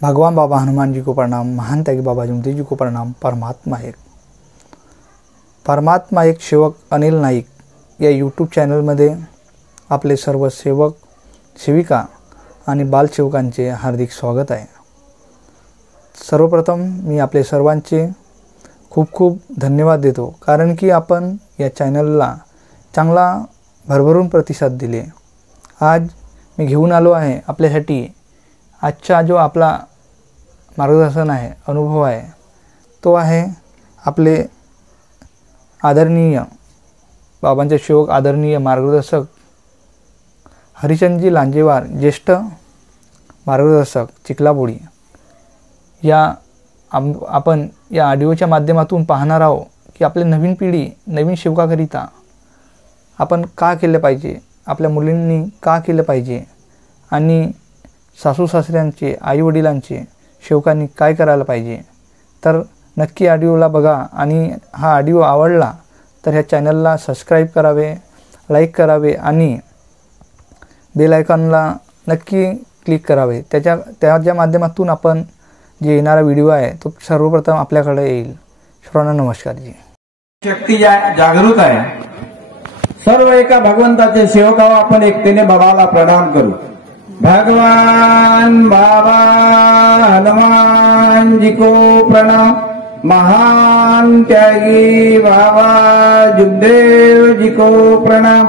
भगवान बाबा हनुमान जी को प्रणाम, महान त्यागी बाबा जमदेव जी को प्रणाम। परमात्मा एक सेवक अनिल नाईक या यूट्यूब चॅनलमध्ये आपले सर्व सेवक सेविका आणि बालसेवकांचे हार्दिक स्वागत आहे। सर्वप्रथम मी आपले सर्वांचे खूप खूप धन्यवाद देतो, कारण की आपण या चॅनलला चांगला भरभरून प्रतिसाद दिले। आज मी घेऊन आलो आहे आपल्यासाठी आजचा जो आपला मार्गदर्शन आहे, अनुभव आहे, तो आहे आपले आदरणीय बाबांचे सेवक, आदरणीय मार्गदर्शक हरिचंदजी लांजेवार, ज्येष्ठ मार्गदर्शक चिखलाबोडी। आपण या ऑडिओच्या माध्यमातून पाहणार आहोत की आपली नवीन पिढी, नवीन सेवकाकरिता आपण का केले पाहिजे, आपल्या मुलींनी का केले पाहिजे आणि सासू सासऱ्यांचे, आईवडिलांचे, सेवकांनी काय करायला पाहिजे। तर नक्की ऑडिओला बघा आणि हा ऑडिओ आवडला तर ह्या चॅनलला सबस्क्राईब करावे, लाईक करावे आणि बेल आयकॉनला नक्की क्लिक करावे। त्याच्या माध्यमातून आपण जे येणारा व्हिडिओ आहे तो सर्वप्रथम आपल्याकडे येईल। सर्वांना नमस्कार जी। शक्ती जागृत आहे। सर्व एका भगवंताचे सेवक आहो, आपण एकतेने बाबाला प्रणाम करू। भगवान बाबा हनुमान जी को प्रणाम, महान त्यागी बाबा जमदेव जी को प्रणाम।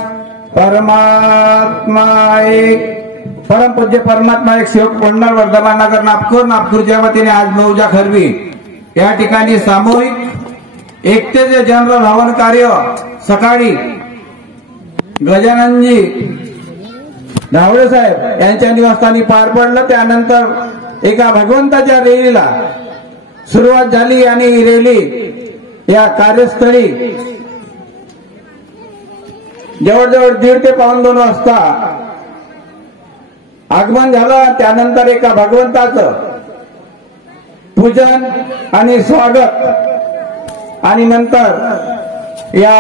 परमात्मा एक, परम पूज्य परमात्मा एक सेवक पडणार वर्धमान नगर नागपूरच्या वतीने आज मौजा खरवी या ठिकाणी सामूहिक एकतेचे जनरल हवन कार्य सकाळी गजाननजी धावडे साहेब यांच्या निवासस्थानी पार पडलं। त्यानंतर एका भगवंताच्या रॅलीला सुरुवात झाली आणि रॅली या कार्यस्थळी जवळजवळ 1:30 ते 1:15 वाजता आगमन झालं। त्यानंतर एका भगवंताचं पूजन आणि स्वागत आणि नंतर या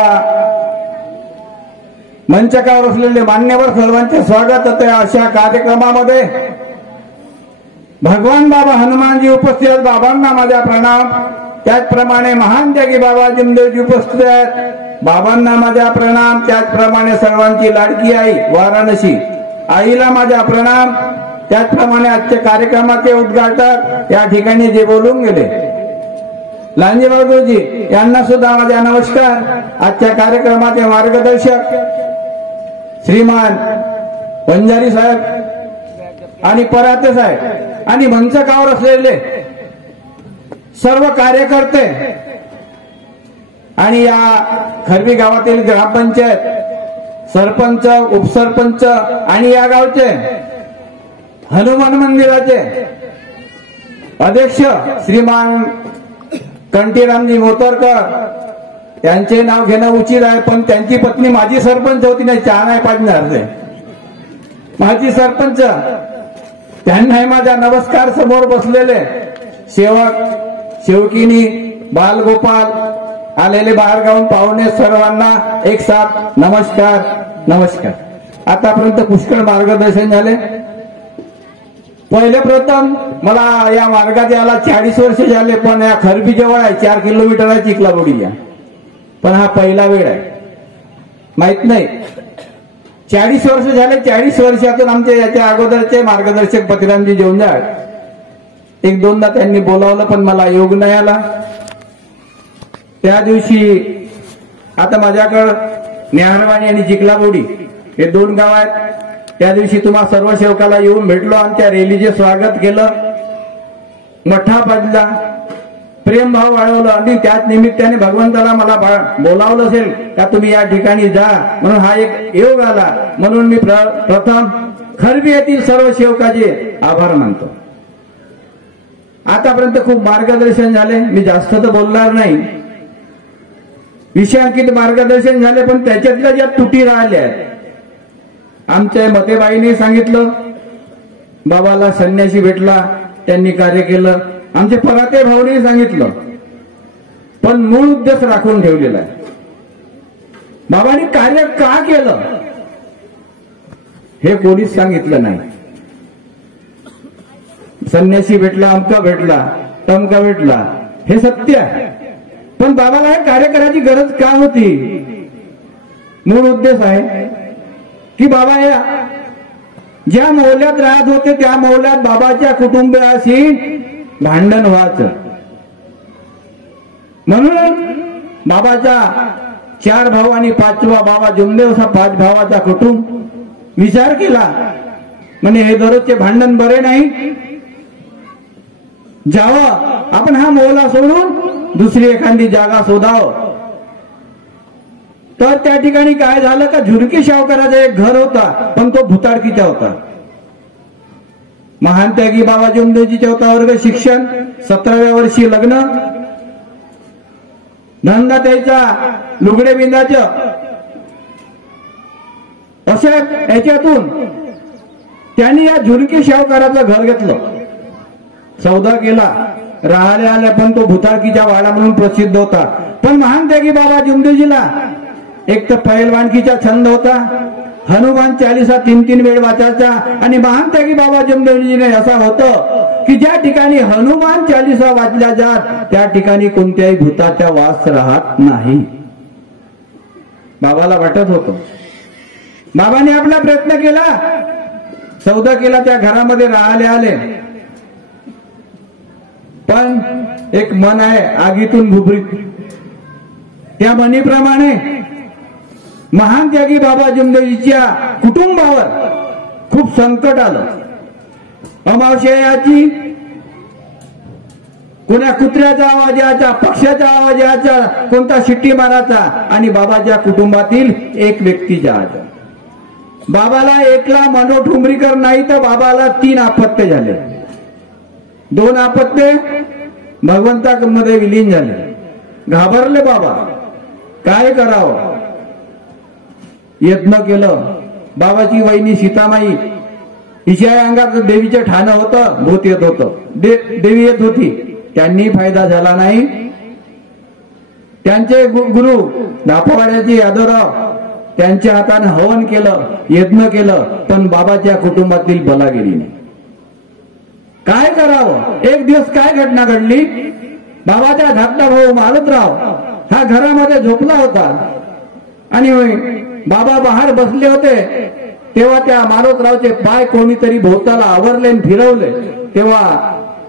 मंचकावर असलेले मान्यवर सर्वांचे स्वागत होते। अशा कार्यक्रमामध्ये भगवान बाबा हनुमानजी उपस्थित आहेत, बाबांना माझा प्रणाम। त्याचप्रमाणे महान त्यागी बाबा जमदेवजी उपस्थित आहेत, बाबांना माझा प्रणाम। त्याचप्रमाणे सर्वांची लाडकी आई वाराणसी आईला माझा प्रणाम। त्याचप्रमाणे आजच्या कार्यक्रमाचे उद्घाटक या ठिकाणी जे बोलून गेले लांजेवार गुरुजी यांना सुद्धा माझा नमस्कार। आजच्या कार्यक्रमाचे मार्गदर्शक श्रीमान वंजारी साहेब आणि पराते साहेब आणि मंचकावर असलेले सर्व कार्यकर्ते आणि या खरवी गावातील ग्रामपंचायत सरपंच, उपसरपंच आणि या गावचे हनुमान मंदिराचे अध्यक्ष श्रीमान कंटीरामजी मोतरकर यांचे नाव घेणं उचित आहे, पण त्यांची पत्नी माझी सरपंच होती ना, चहा नाही पाजणार ते माझी सरपंच, त्यांना माझा नमस्कार। समोर बसलेले सेवक सेवकिनी, बालगोपाल, आलेले बाहेरगावून पाहुणे सर्वांना एक साथ नमस्कार नमस्कार। आतापर्यंत पुष्कळ मार्गदर्शन झाले। पहिले प्रथम मला या मार्गात याला 40 वर्ष झाले, पण या खरबी जवळ आहे, 4 किलोमीटर आहे चिखलाबोडीला, पण हा पहिला वेळ आहे, माहित नाही। 40 वर्ष झाले। 40 वर्षातून आमचे याच्या अगोदरचे मार्गदर्शक पतिरामजी जोंजाळ 1-2दा त्यांनी बोलावलं, पण मला योग नाही आला। त्या दिवशी आता माझ्याकडं नेहरवाणी आणि चिखलाबोडी हे 2 गाव आहेत। त्या दिवशी तुम्हा सर्व सेवकाला येऊन भेटलो, आमच्या रॅलीचे स्वागत केलं, मठा पाजला, प्रेमभाव वाढवलं आणि त्याच निमित्ताने भगवंताला मला बोलावलं असेल का तुम्ही या ठिकाणी जा, म्हणून हा एक योग आला। म्हणून मी प्रथम खरबी येथील सर्व सेवकाचे आभार मानतो। आतापर्यंत खूप मार्गदर्शन झाले, मी जास्त तर बोलणार नाही, विषयांकित मार्गदर्शन झाले, पण त्याच्यातल्या ज्या त्रुटी राहिल्या आहेत, आमच्या मतेबाईने सांगितलं, बाबाला संन्यासी भेटला त्यांनी कार्य केलं, आमचे पराते भाऊने सांगितलं, पण मूळ उद्देश राखून ठेवलेला आहे। बाबांनी कार्य का केलं हे कोणीच सांगितलं नाही। संन्यासी भेटला, अमका भेटला, तमका भेटला, हे सत्य आहे. पण बाबाला हे कार्य करायची गरज का होती? मूळ उद्देश आहे की बाबा या ज्या मौल्यात राहत होते त्या मौल्यात बाबाच्या कुटुंबियाशी भांडण व्हायचं. म्हणून बाबाच्या 4 भाऊ आणि 5वा बाबा जमदेव असा 5 भावाचा कुटुंब विचार केला, म्हणजे हे दररोजचे भांडण बरे नाही, जावं आपण हा मौला सोडून दुसरी एखादी जागा शोधावं. तर त्या ठिकाणी काय झालं का झुरकी शावकाराचा एक घर होता, पण तो भुताडकीचा होता. महान त्यागी बाबा जमदेवजी 4था वर्ग शिक्षण, 17व्या वर्षी लग्न, धंदा त्याचा लुगडे बिंदाचं, अशा याच्यातून त्यांनी या झुरकी शावकाराचं घर घेतलं, सौदा केला, राहिले आले, पण तो भुताडकीचा वाडा म्हणून प्रसिद्ध होता. पण महान त्यागी बाबा जमदेवजीला एक तर पहिलवानकीचा छंद होता, हनुमान चालीसा 3-3 वेळ वाचायचा. आणि महान त्यागी बाबा जमदेवजीने असा होतं की ज्या ठिकाणी हनुमान चालीसा वाचल्या जात त्या ठिकाणी कोणत्याही भूताचा वास राहत नाही. बाबाला वाटत होतं. बाबाने आपला प्रयत्न केला, सौदा केला, त्या घरामध्ये राहिले आले. पण एक मन आहे आगीतून भुभरीत, त्या मनीप्रमाणे महान त्यागी बाबा जमदेवजीच्या कुटुंबावर खूप संकट आलं. अमावस्या याची, कोणा कुत्र्याचा आवाज यायचा, पक्ष्याचा आवाज यायचा, कोणता शिट्टी मारायचा, आणि बाबाच्या कुटुंबातील एक व्यक्ती जायचा. बाबाला एकला मनोठुमरीकर नाही तर बाबाला 3 अपत्य झाले. 2 अपत्य भगवंतामध्ये विलीन झाले. घाबरले बाबा, काय करावं? यत्न केलं. बाबाची वहिनी सीतामाई, हिच्या अंगात देवीचं ठाणं होतं, भूत येत होतं, देवी येत होती, त्यांनी फायदा झाला नाही. त्यांचे गुरु दापोवाड्याचे यादवराव, त्यांच्या हाताने हवन केलं, यत्न केलं, पण बाबाच्या कुटुंबातील बला गेली नाही. काय करावं? एक दिवस काय घटना घडली, बाबाचा धाकटा भाऊ मारुतराव हा घरामध्ये झोपला होता आणि बाबा बाहेर बसले होते. तेव्हा त्या मारुतरावचे पाय कोणीतरी भोवताला आवरले आणि फिरवले. तेव्हा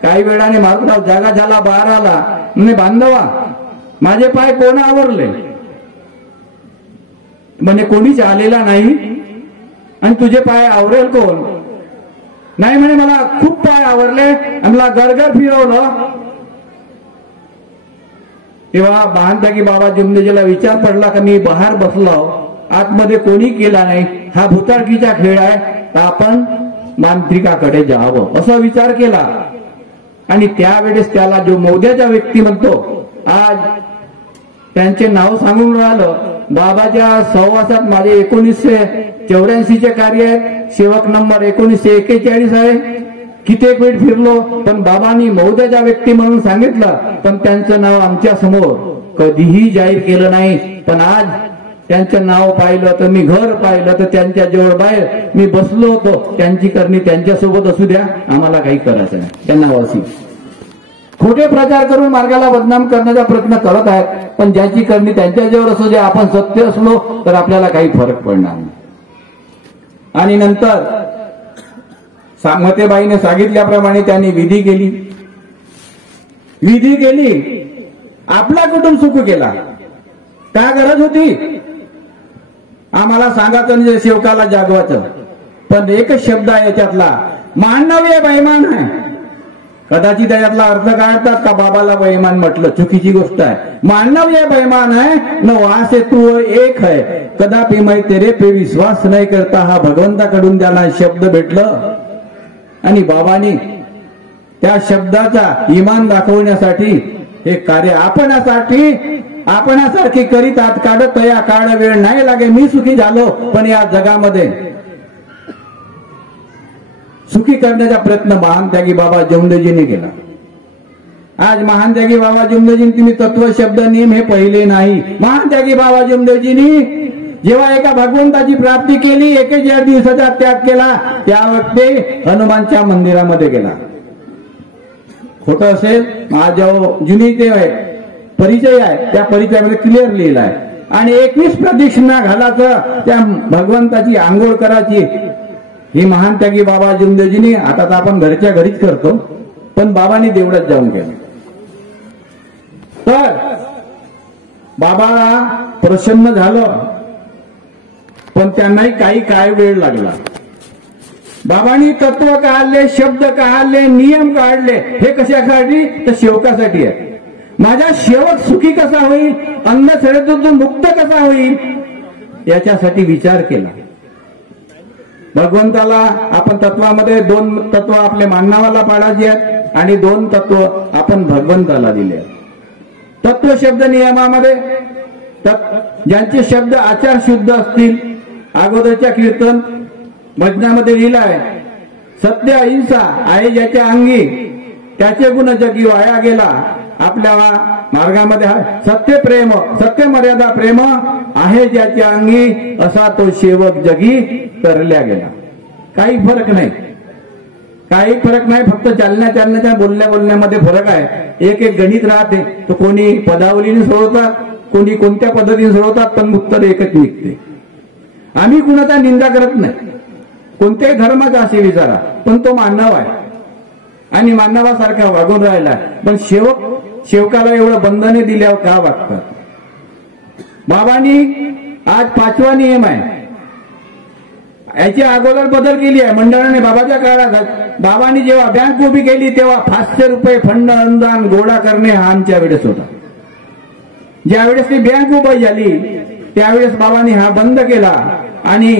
काही वेळाने मारुतराव जागा झाला, बाहेर आला, म्हणे बांधवा माझे पाय कोण आवरले? म्हणे कोणीच आलेला नाही. आणि तुझे पाय आवरेल कोण? नाही म्हणे मला खूप पाय आवरले, मला गरगर फिरवलं. तेव्हा महान त्यागी बाबा जमदेवजीला विचार पडला का मी बाहेर बसलो, आतमध्ये कोणी केला नाही, हा भुताडकीचा खेळ आहे, तर आपण मांत्रिकाकडे जावं असा विचार केला. आणि त्यावेळेस त्याला जो मोद्याचा व्यक्ती म्हणतो, आज त्यांचे नाव सांगून राहिलं. बाबाच्या सहवासात माझे 1984 कार्य आहे, सेवक नंबर 1941 आहे. कित्येक वेळ फिरलो, पण बाबांनी मौद्याचा व्यक्ती म्हणून सांगितलं, पण त्यांचं नाव आमच्या समोर कधीही जाहीर केलं नाही. पण आज त्यांचं नाव पाहिलं तर मी घर पाहिलं तर त्यांच्या जवळ बाहेर मी बसलो होतो. त्यांची करणी त्यांच्यासोबत असू द्या, आम्हाला काही करायचं नाही. त्यांना वासी खोटे प्रचार करून मार्गाला बदनाम करण्याचा प्रयत्न करत आहेत, पण ज्याची करणी त्यांच्या जवळ असू द्या, आपण सत्य असलो तर आपल्याला काही फरक पडणार नाही. आणि नंतर मतेबाईने सांगितल्याप्रमाणे त्यांनी विधी केली, आपला कुटुंब सुख केला. काय गरज होती आम्हाला सांगायचं म्हणजे सेवकाला जागवायचं? पण एकच शब्द आहे याच्यातला, मानवी बैमान आहे. कदाचित यातला अर्थ काढतात का बाबाला बैमान म्हटलं, चुकीची गोष्ट आहे. मानवी बैमान है न वहां से तू एक है, कदापि मैं तेरे पे विश्वास नाही करता. हा भगवंताकडून त्यांना शब्द भेटलं. आणि बाबांनी त्या शब्दाचा इमान दाखवण्यासाठी हे कार्य आपणासारखी करीतात. काढत या काळ वेळ नाही लागे, मी सुखी झालो, पण या जगामध्ये सुखी करण्याचा प्रयत्न महान त्यागी बाबा जमदेवजीने केला. आज महान त्यागी बाबा जमदेवजींनी तुम्ही तत्व शब्द नियम हे पहिले नाही. महान त्यागी बाबा जमदेवजींनी जेव्हा एका भगवंताची प्राप्ती केली, 41 दिवसाचा त्याग केला, त्या वक्ती हनुमानच्या मंदिरामध्ये गेला. खोटं असेल माझ्या जुनी ते परिचय आहे त्या परिचयामध्ये क्लिअर लिहिलं आहे. आणि 21 प्रदक्षिणा घालायचं, त्या भगवंताची आंघोळ करायची. ही महान त्यागी बाबा जिंदेजीनी, आता तर आपण घरच्या घरीच करतो, पण बाबांनी देवळात जाऊन केलं. तर बाबाला प्रसन्न झालं, पण त्यांनाही काही काय वेळ लागला. बाबांनी तत्व काढले, शब्द काढले, नियम काढले. हे कशासाठी? तर सेवकासाठी आहे. माझा सेवक सुखी कसा होईल, अंधश्रद्धेतून मुक्त कसा होईल, याच्यासाठी विचार केला. भगवंताला आपण तत्वामध्ये 2 तत्व आपले मानवाला पाळायचे आहेत आणि 2 तत्व आपण भगवंताला दिले आहेत. तत्व शब्द नियमामध्ये ज्यांचे शब्द आचार शुद्ध असतील, अगोदरच्या कीर्तन भजनामध्ये लिहिलं आहे, सत्य अहिंसा आहे ज्याच्या अंगी त्याचे गुण जगी वाया गेला. आपल्या मार्गामध्ये सत्य प्रेम, सत्य मर्यादा प्रेम आहे ज्याच्या अंगी, असा तो सेवक जगी तरल्या गेला. काही फरक नाही, काही फरक नाही. फक्त चालण्याच्या बोलण्यामध्ये फरक आहे. एक गणित राहते, तो कोणी पदावलीने सोडवतात, कोणी कोणत्या पद्धतीने सोडवतात, पण उत्तर एकच निघते. आम्ही कुणाचा निंदा करत नाही, कोणत्याही धर्माचा असे विचारा, पण तो मानव आहे आणि मानवासारखा वागून राहिला. पण सेवकाला एवढं बंधने दिल्यावर का वागतात? बाबांनी आज 5वा नियम आहे, याची अगोदर बदल केली आहे मंडळाने. बाबाच्या काळात बाबांनी जेव्हा बँक उभी केली तेव्हा 500 रुपये फंड अनुदान गोळा करणे हा आमच्या वेळेस होता. ज्यावेळेस ती बँक उभी झाली त्यावेळेस बाबांनी हा बंद केला. आणि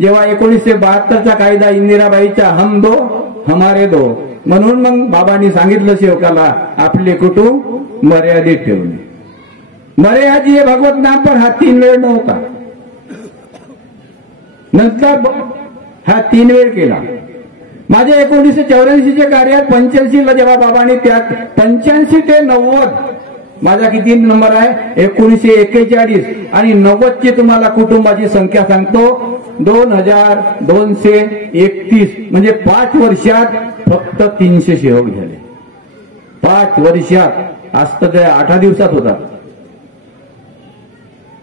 जेव्हा 1972चा कायदा इंदिराबाईच्या हम दो हमारे दो, म्हणून मग बाबांनी सांगितलं सेवकाला आपले कुटुंब मर्यादित ठेवणे. मर्यादी हे भगवत नाम, पण हा 3 वेळ नव्हता. नंतर हा 3 वेळ केला. माझ्या 1984च्या कार्यात 85ला जेव्हा बाबांनी त्यात 85 ते 90 माझा किती नंबर आहे 1941 आणि 90ची तुम्हाला कुटुंबाची संख्या सांगतो 2231. म्हणजे 5 वर्षात फक्त 300 सेवक झाले. 5 वर्षात. आज तर 8 दिवसात होता.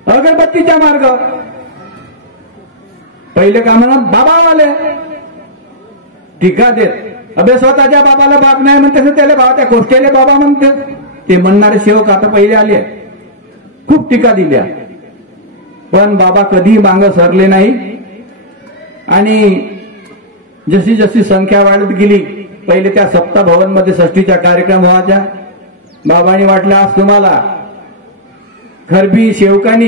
अगरबत्तीचा मार्ग पहिले का म्हणा बाबावाले टीका देत. अबे स्वतःच्या बाबाला बाप नाही म्हणते त्याला बाबा, त्या कोष्टेले बाबा म्हणते. ते म्हणणारे सेवक आता पहिले आले, खूप टीका दिल्या, पण बाबा कधी मांग सरले नाही. आणि जशी जशी संख्या वाढत गेली, पहिले त्या सप्ताह भवन मध्ये षष्टीचा कार्यक्रम व्हायचा. बाबांनी वाटलं आज तुम्हाला खरबी सेवकांनी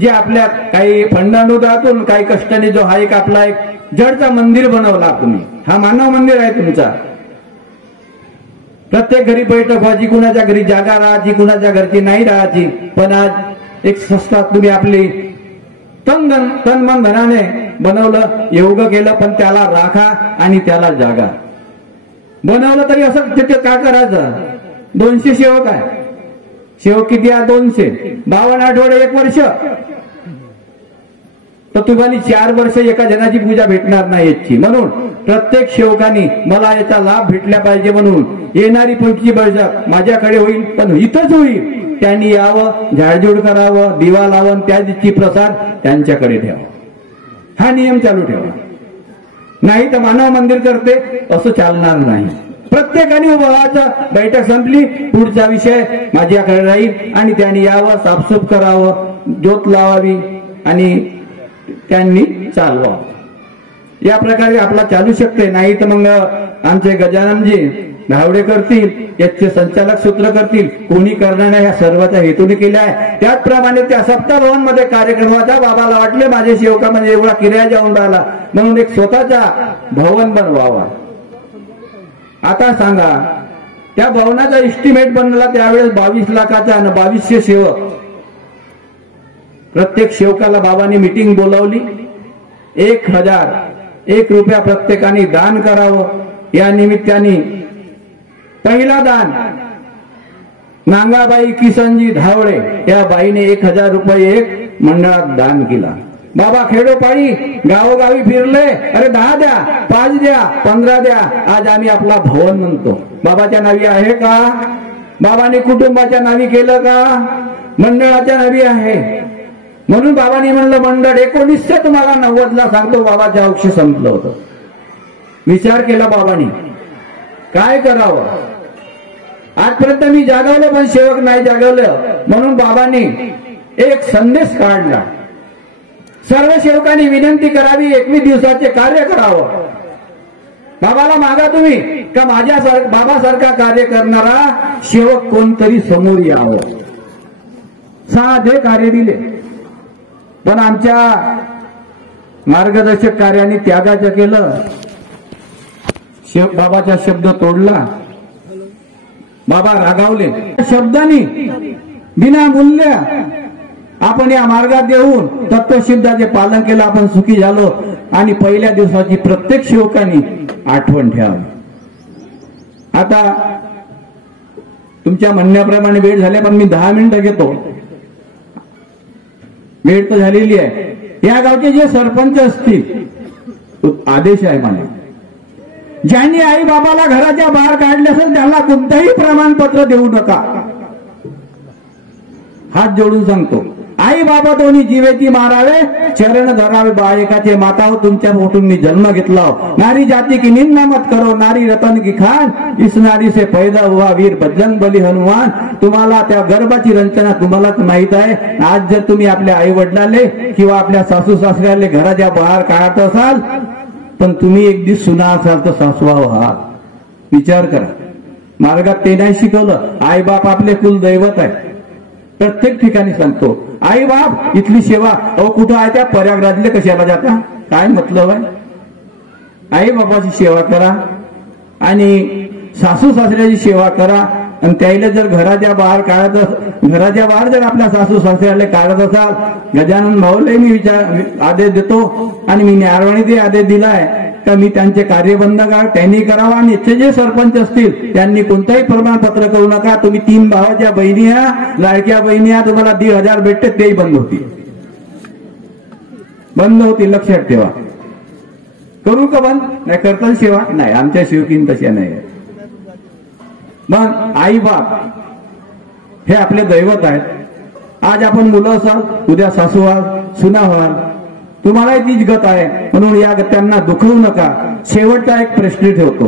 जे आपल्या काही फंडानुदातून काही कष्टाने जो हा एक आपला एक जडचा मंदिर बनवला. तुम्ही हा मानव मंदिर आहे तुमचा. प्रत्येक घरी बैठक व्हायची, कुणाच्या घरी जागा राहायची, कुणाच्या घरची नाही राहायची. पण आज एक संस्था तुम्ही आपली तन मन धनाने बनवलं, योग्य केलं, पण त्याला राखा आणि त्याला जागा. बनवलं तरी असं तिथे काय करायचं? 200 सेवक आहे. सेवक किती आहे? 200. 52 आठवडे 1 वर्ष. तर तुम्हाला 4 वर्ष एका जनाची पूजा भेटणार नाही याची. म्हणून प्रत्येक सेवकांनी मला याचा लाभ भेटला पाहिजे म्हणून येणारी पुढची बैठक माझ्याकडे होईल, पण इथंच होईल. त्यांनी यावं, झाडझूड करावं, दिवा लावून त्या दिवशी प्रसाद त्यांच्याकडे ठेवा. हा नियम चालू ठेवा. नाही तर मानव मंदिर करते असं चालणार नाही. प्रत्येकाने उभं व्हायचं. बैठक संपली, पुढचा विषय माझ्याकडे राहील आणि त्यांनी यावं, साफसूफ करावं, ज्योत लावावी आणि त्यांनी चालवावं. या प्रकारे आपला चालू शकते. नाही तर मग आमचे गजाननजी धावडे करतील, याचे संचालक सूत्र करतील, कोणी करणार नाही. या सर्वाच्या हेतूने केल्या आहे. त्याचप्रमाणे त्या सप्ताह भवन मध्ये कार्यक्रमाचा बाबाला वाटले माझे सेवका म्हणजे एवढा किराया जाऊन राहिला, म्हणून एक स्वतःचा भवन बनवावा. आता सांगा, त्या भवनाचा एस्टिमेट बनला त्यावेळेस 22 लाखाचा आणि 2200 सेवक. प्रत्येक सेवकाला बाबांनी मीटिंग बोलावली. 1001 रुपया प्रत्येकाने दान करावं. या निमित्ताने पहिला दान नांगाबाई किसनजी धावडे या बाईने 1000 रुपये एक मंडळात दान केला. बाबा खेडोपाडी गावोगावी फिरले, अरे 10 द्या, 5 द्या, 15 द्या. आज आम्ही आपला भवन म्हणतो. बाबाच्या नावी आहे का? बाबाने कुटुंबाच्या नावी केलं का? मंडळाच्या नावी आहे. म्हणून बाबांनी म्हणलं मंडळ 1900 तुम्हाला 90ला सांगतो बाबाच्या औक्ष संपलं होतं. विचार केला बाबांनी काय करावं. आजपर्यंत मी जागवलं पण सेवक नाही जागवलं. म्हणून बाबांनी एक संदेश काढला. सर्व सेवकांनी विनंती करावी, 21 दिवसाचे कार्य करावं. बाबाला मागा तुम्ही का माझ्या बाबासारखा कार्य करणारा सेवक कोणतरी समोर यावं. साधे कार्य दिले, पण आमच्या मार्गदर्शक कार्याने त्यागाचं केलं. बाबाचा शब्द तोडला. बाबा रागावले. शब्दांनी बिना मूल्य आपण या मार्गात येऊन तत्वसिद्धाचे पालन केलं. आपण सुखी झालो. आणि पहिल्या दिवसाची प्रत्येक सेवकांनी आठवण ठेवावी. आता तुमच्या म्हणण्याप्रमाणे वेळ झाल्या, पण मी 10 मिनिटं घेतो. वेळ तर झालेली आहे. या गावचे जे सरपंच असतील, तो आदेश आहे मला, ज्यांनी आई बाबाला घराच्या बाहेर काढले असेल त्यांना कोणतंही प्रमाणपत्र देऊ नका. हात जोडून सांगतो. आई बाबा दोन्ही जीवेती मारावे, चरण धरावे बायकाचे. माता हो तुमच्या पोटून मी जन्म घेतला. नारी जाती की निंदा मत करो, नारी रतन की खान. इस नारी से पैदा हुआ वीर बजरंग बली हनुमान. तुम्हाला त्या गर्भाची रचना तुम्हालाच माहित आहे. आज जर तुम्ही आपल्या आई वडिलाले किंवा आपल्या सासू सासऱ्याले घराच्या बाहेर काढत असाल, पण तुम्ही एक दिवस सुना असाल तर सासवा आहात. विचार करा. मार्गात ते नाही शिकवलं. आई बाप आपले कुलदैवत आहे. प्रत्येक ठिकाणी सांगतो आई बाप इथली सेवा. अहो कुठं आहे त्या प्रयागराजले कशाला जाता? काय मतलब आहे? आई बापाची सेवा करा आणि सासू सासऱ्याची सेवा करा. आणि त्याला जर घराच्या बाहेर जर आपल्या सासू सासऱ्याला काढत असाल, गजानन भाऊला मी आदेश देतो आणि मी न्यारवाणी आदेश दिलाय का मी त्यांचे कार्य बंद करा, त्यांनी करावा. आणि इथचे जे सरपंच असतील त्यांनी कोणताही प्रमाणपत्र करू नका. तुम्ही 3 भावाच्या बहिणी ह्या, लाडक्या बहिणी ह्या, तुम्हाला 1,500 भेटते, तेही बंद होतील. लक्षात ठेवा. करू का बंद? नाही करताल सेवा? नाही, आमच्या सेवकीन तशा नाही. मग आई बाप हे आपले दैवत आहेत. आज आपण मुलं असाल, उद्या सासू व्हाल, सुना व्हाल. तुम्हालाही तीच गत आहे. म्हणून या त्यांना दुखवू नका. शेवटचा एक प्रश्न ठेवतो.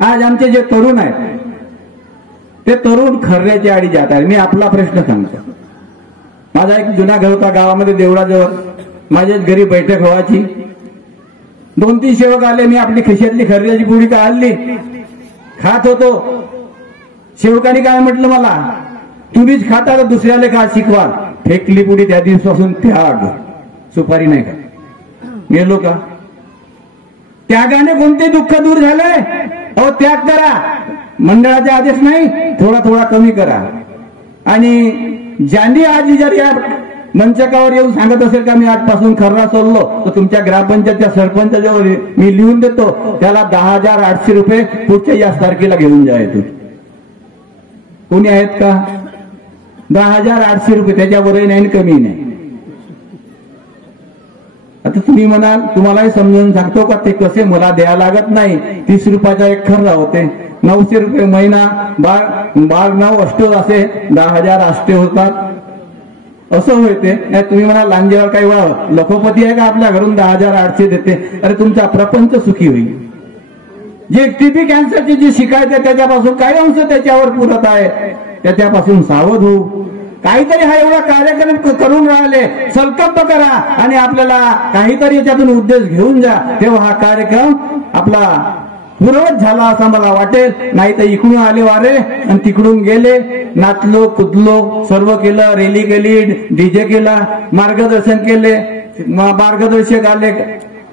आज आमचे जे तरुण आहेत ते तरुण खर्याच्या आडी जात आहेत. मी आपला प्रश्न सांगतो. माझा एक जुना घर होता गावामध्ये देवळाजवळ. माझ्याच घरी बैठक व्हायची. 2-3 सेवक आले. मी आपली खिशातली खर्याची पुडी काढली, खात होतो. सेवकाने काय म्हटलं मला, तुम्हीच खाता तर दुसऱ्याला का शिकवाल. फेकली पुडी. त्या दिवसापासून त्याग. सुपारी नाही का. गेलो का? त्यागाने कोणते दुःख दूर झाले? अहो त्याग करा. मंडळाचा आदेश नाही, थोडा थोडा कमी करा. आणि ज्यांनी आज जर या मंचकावर येऊन सांगत असेल का मी आजपासून खर्रा सोडलो, तर तुमच्या ग्रामपंचायतच्या सरपंचाजवळ मी लिहून देतो. त्याला 10,800 रुपये पुढच्या या तारखेला घेऊन जायचे. कोणी आहेत का? 10,800 रुपये. त्याच्यावरही नाही, कमी नाही. आता तुम्ही म्हणाल, तुम्हालाही समजून सांगतो का ते कसे. मला द्यायला लागत नाही. 30 रुपयाचा एक खर्रा होते. 900 रुपये महिना. 9 अष्ट असे 10,000 अष्टे होतात. असं होते. तुम्ही म्हणा लांजेवर काही लखोपती आहे का आपल्या घरून 10,800 देते. अरे तुमचा प्रपंच सुखी होईल. जे टीबी कॅन्सरची जी शिकायत आहे त्याच्यापासून काही अंश त्याच्यावर पुरत आहे, त्याच्यापासून सावध होऊ. काहीतरी हा एवढा कार्यक्रम करून राहिले, संकल्प करा आणि आपल्याला काहीतरी याच्यातून उद्देश घेऊन जा. तेव्हा हा कार्यक्रम आपला पूर्वच झाला असं मला वाटेल. नाही तर इकडून आले वारे आणि तिकडून गेले, नाचलो कुदलो, सर्व केलं, रॅली केली, डीजे केला, मार्गदर्शन केले, मार्गदर्शक आले.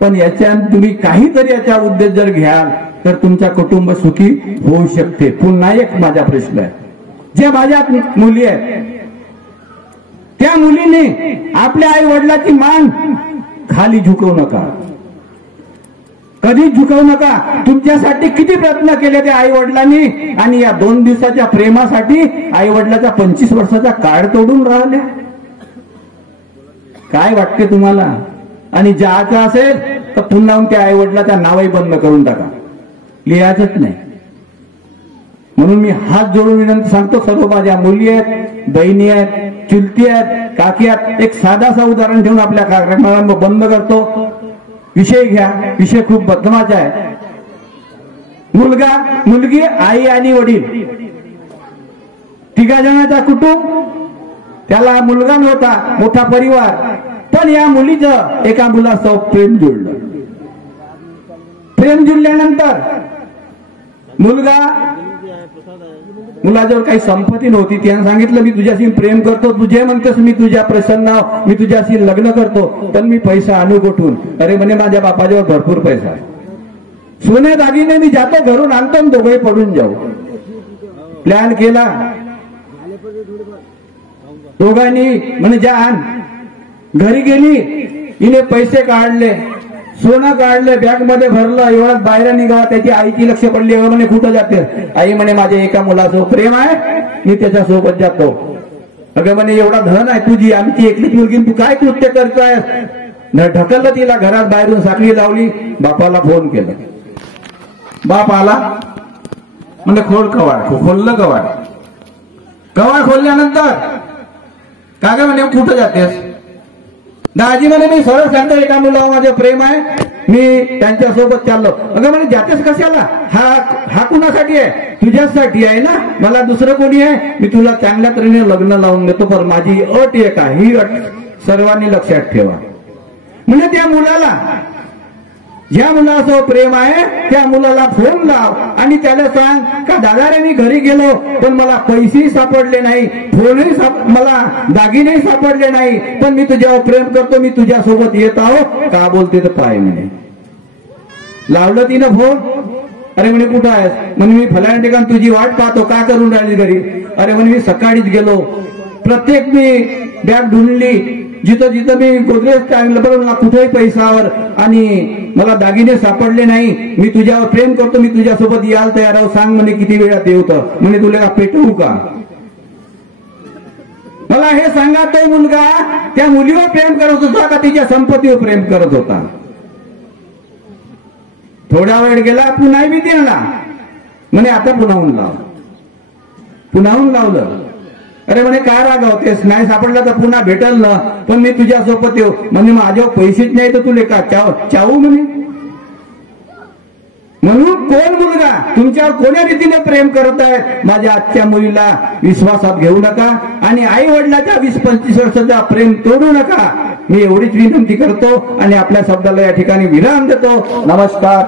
पण याच्या तुम्ही काहीतरी याचा उद्देश जर घ्याल तर तुमचा कुटुंब सुखी होऊ शकते. पुन्हा एक माझा प्रश्न आहे. जे माझ्या मुली आहेत त्या मुलीने आपल्या आई वडिलाची मान खाली झुकवू नका, कधी झुकवू नका. तुमच्यासाठी किती प्रयत्न केले त्या आई वडिलांनी आणि या 2 दिवसाच्या प्रेमासाठी आई वडिलाचा 25 वर्षाचा काळ तोडून राहिले. काय वाटते तुम्हाला? आणि जायचं असेल तर पुन्हा त्या आई वडिलाच्या नावही बंद करून टाका, लिहायचंच नाही. म्हणून मी हात जोडून विनंती सांगतो, सर्व माझ्या मुली आहेत, बहिणी आहेत, चुलती आहेत, काकी आहेत, एक साधासा उदाहरण ठेवून आपल्या कार्यक्रमाला बंद करतो. विषय घ्या. विषय खूप बदमाचा आहे. मुलगा, मुलगी, आई आणि वडील, तिघा जणांचा कुटुंब. त्याला मुलगा नव्हता, मोठा परिवार. पण या मुलीचं एका मुलासह प्रेम जुळलं. प्रेम जुळल्यानंतर मुलाजवळ काही संपत्ती नव्हती. त्यानं सांगितलं, मी तुझ्याशी प्रेम करतो, तुझे म्हणतेस मी तुझ्या प्रसन्न, मी तुझ्याशी लग्न करतो, पण मी पैसा आणू कुठून? अरे म्हणे, माझ्या बापाजवळ भरपूर पैसा आहे, सोने दागिने मी जातो घरून आणतो, दोघे पडून जाऊ. प्लॅन केला दोघांनी, म्हणे जा आण. घरी गेली, हिने पैसे काढले, सोनं काढले, बॅग मध्ये भरलं, एवढ्यात बाहेर निघाला. त्याची आईची लक्ष पडली. म्हणे कुठं जाते? आई म्हणे, माझ्या एका मुलासोबत प्रेम आहे, मी त्याच्यासोबत जातो. अगं म्हणे, एवढा धन आहे तुझी, आमची एकलीच मुलगी, तू काय कृत्य करताय? ढकललं तिला घरात, बाहेरून साखळी लावली. बापाला फोन केला. बाप आला, म्हणजे खोल कवाड, खोललं कवाड. कवाड खोलल्यानंतर का ग म्हणे, कुठं जातेस? दाजी म्हणे, मी सरळ सांगतो, एका मुलावर माझे प्रेम आहे, मी त्यांच्यासोबत चाललो. अगं म्हणे, जातेस कशाला? हा कुणासाठी आहे? तुझ्यासाठी आहे ना, मला दुसरं कोणी आहे? मी तुला चांगल्या तऱ्हेने लग्न लावून देतो, पण माझी अट एक आहे, ही अट सर्वांनी लक्षात ठेवा. म्हणजे त्या मुलाला, ज्या मुलासोबत प्रेम आहे त्या मुलाला फोन लाव आणि त्याला सांग का, दादा रे, मी घरी गेलो पण मला पैसेही सापडले नाही, फोनही मला दागिनेही सापडले नाही, पण मी तुझ्यावर प्रेम करतो, मी तुझ्यासोबत येत आहो, का बोलते तर पाय म्हणे. लावलं तिनं फोन. अरे म्हणे, कुठं आहेस? म्हणे, मी फलाण्या ठिकाणी तुझी वाट पाहतो, का करून राहिली घरी? अरे म्हणे, मी सकाळीच गेलो, प्रत्येक मी बॅग ढूंढली, जिथं जिथं मी गोदरेज टाकलं, बरं मला कुठेही पैशावर आणि मला दागिने सापडले नाही. मी तुझ्यावर प्रेम करतो, मी तुझ्यासोबत यायला तयार आहो, सांग म्हणे किती वेळात येऊ तर? म्हणे, तुला का पेटवू का? मला हे सांगा, तो मुलगा त्या मुलीवर प्रेम करत होता का तिच्या संपत्तीवर प्रेम करत होता? थोडा वेळ गेला, पुन्हा बी दिला. म्हणे, आता पुन्हाहून लाव. पुन्हाहून लावलं. अरे म्हणे, काय रागावतेस? नाही सापडला तर पुन्हा भेटल ना, पण मी तुझ्यासोबत येऊ. म्हणजे माझ्यावर पैसेच नाही तर तुले का चावू म्हणे. म्हणून कोण मुलगा तुमच्यावर कोण्या रीतीने प्रेम करत आहे, माझ्या आजच्या मुलीला विश्वासात घेऊ नका आणि आई वडिलाच्या 20-25 वर्षाचा प्रेम तोडू नका. मी एवढीच विनंती करतो आणि आपल्या शब्दाला या ठिकाणी विराम देतो. नमस्कार.